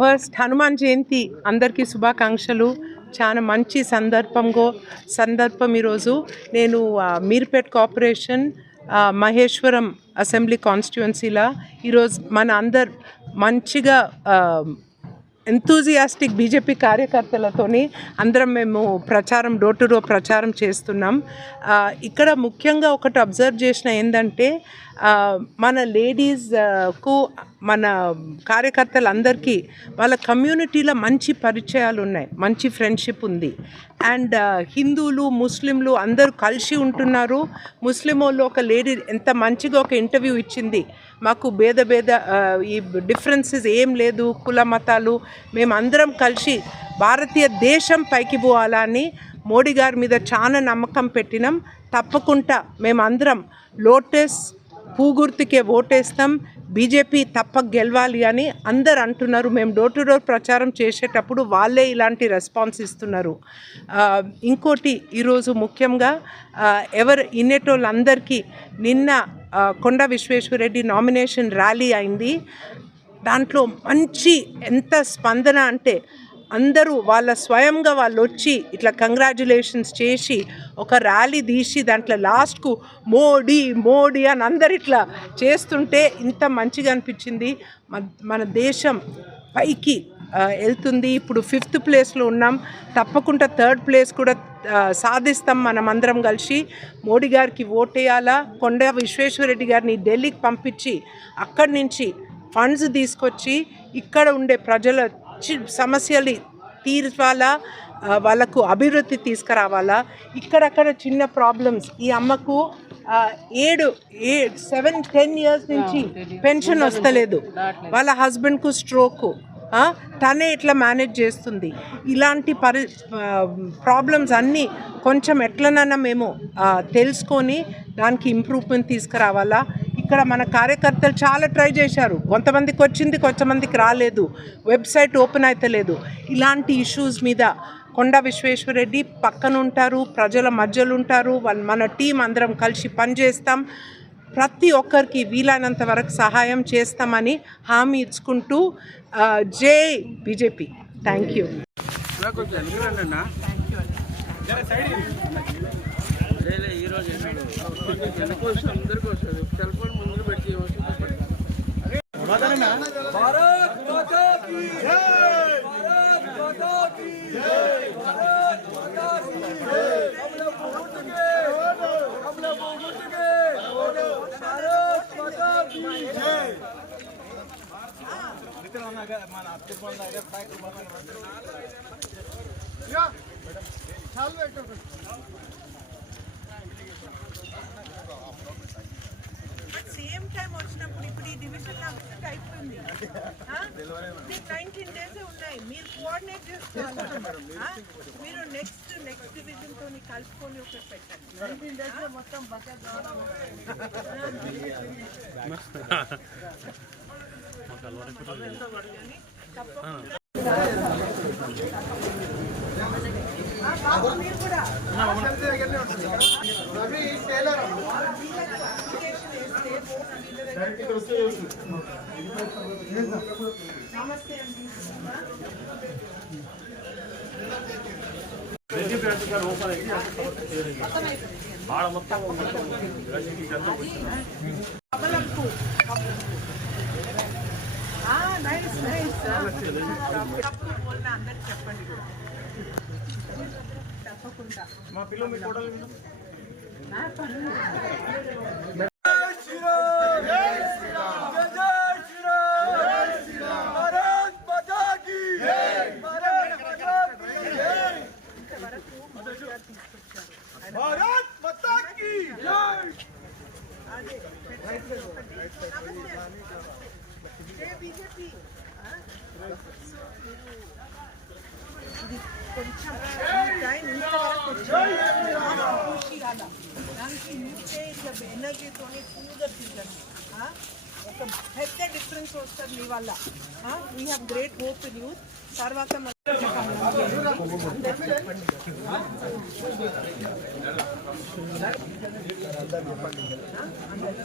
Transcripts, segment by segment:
First Hanuman Jayanti అందరికీ శుభాకాంక్షలు. చాలా మంచి సందర్భం ఈరోజు. నేను మీర్పేట్ కార్పొరేషన్ మహేశ్వరం అసెంబ్లీ కాన్స్టిట్యుయెన్సీలా ఈరోజు మన అందరు మంచిగా ఎంతూజియాస్టిక్ బీజేపీ కార్యకర్తలతోని అందరం మేము డోర్ టు డోర్ ప్రచారం చేస్తున్నాం. ఇక్కడ ముఖ్యంగా ఒకటి అబ్జర్వ్ చేసిన ఏంటంటే మన లేడీస్కు మన కార్యకర్తలందరికీ వాళ్ళ కమ్యూనిటీలో మంచి పరిచయాలు ఉన్నాయి, మంచి ఫ్రెండ్షిప్ ఉంది. అండ్ హిందువులు ముస్లింలు అందరూ కలిసి ఉంటున్నారు. ముస్లిం వాళ్ళు ఒక లేడీ ఎంత మంచిగా ఒక ఇంటర్వ్యూ ఇచ్చింది, మాకు ఈ డిఫరెన్సెస్ ఏం లేదు, కుల మతాలు మేమందరం కలిసి భారతీయ దేశం పైకి పోవాలని మోడీ గారి మీద చాలా నమ్మకం పెట్టినాం. తప్పకుండా మేమందరం లోటస్ పూగుర్తికే ఓటేస్తాం, బీజేపీ తప్పక గెలవాలి అని అందరు అంటున్నారు. మేము డోర్ టు డోర్ ప్రచారం చేసేటప్పుడు వాళ్ళే ఇలాంటి రెస్పాన్స్ ఇస్తున్నారు. ఇంకోటి ఈరోజు ముఖ్యంగా ఇన్నేటోళ్ళందరికీ నిన్న కొండా విశ్వేశ్వరరెడ్డి నామినేషన్ ర్యాలీ అయింది. దాంట్లో మంచి ఎంత స్పందన అంటే అందరూ స్వయంగా వాళ్ళు వచ్చి ఇట్లా కంగ్రాచ్యులేషన్స్ చేసి ఒక ర్యాలీ తీసి దాంట్లో లాస్ట్కు మోడీ మోడీ అని అందరు ఇట్లా చేస్తుంటే ఇంత మంచిగా అనిపించింది. మన దేశం పైకి వెళ్తుంది. ఇప్పుడు 5th ప్లేస్లో ఉన్నాం, తప్పకుండా 3rd ప్లేస్ కూడా సాధిస్తాం. మనమందరం కలిసి మోడీ గారికి ఓటేయాలా, కొండా విశ్వేశ్వరరెడ్డి గారిని ఢిల్లీకి పంపించి అక్కడి నుంచి ఫండ్స్ తీసుకొచ్చి ఇక్కడ ఉండే ప్రజల సమస్యలు తీర్చాలా, వాళ్ళకు అభివృద్ధి తీసుకురావాలా. ఇక్కడక్కడ చిన్న ప్రాబ్లమ్స్, ఈ అమ్మకు 7-10 ఇయర్స్ నుంచి పెన్షన్ వస్తలేదు, వాళ్ళ హస్బెండ్కు స్ట్రోకు, తనే ఇట్లా మేనేజ్ చేస్తుంది. ఇలాంటి ప్రాబ్లమ్స్ అన్నీ కొంచెం ఎట్లనన్నా మేము తెలుసుకొని దానికి ఇంప్రూవ్మెంట్ తీసుకురావాలా. ఇక్కడ మన కార్యకర్తలు చాలా ట్రై చేశారు, కొంతమందికి వచ్చింది కొంతమందికి రాలేదు, వెబ్సైట్ ఓపెన్ అవుతలేదు. ఇలాంటి ఇష్యూస్ మీద కొండా విశ్వేశ్వరరెడ్డి పక్కన ఉంటారు, ప్రజల మధ్యలో ఉంటారు. మన టీం అందరం కలిసి పనిచేస్తాం, ప్రతి ఒక్కరికి వీలైనంత వరకు సహాయం చేస్తామని హామీ ఇచ్చుకుంటూ జై BJP. Thank you. Same time వచ్చినప్పుడు ఇప్పుడు ఈ డివిజన్ అయిపోయింది, 19 days ఉన్నాయి. మీరు కోఆర్డినేట్ చేసుకోవాలి, మీరు నెక్స్ట్ డివిజన్ తో కలుపుకొని ఒకటి పెట్టండి. 19 days మొత్తం బకెట్ మీరు కూడా నమస్తే అండి. Nice nice. అందరికి చెప్పండి తప్పకుండా. మా పిల్లలు కొంచెం టైం ఇంతవరకు దానికి ఇట్లా ఎనర్జీతో పూగా తీయండి. ఒక పెద్ద డిఫరెన్స్ వస్తుంది మీ వల్ల. We have great hope in youth. తర్వాత అందరూ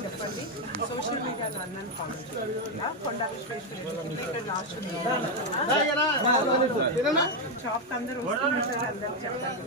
చెప్పండి. సోషల్ మీడియాలో అన్నాను కామెంట్ కొండా విశ్వేశ్వర లాస్ట్ షాప్ అందరూ వస్తున్నారు, అందరూ చెప్పండి.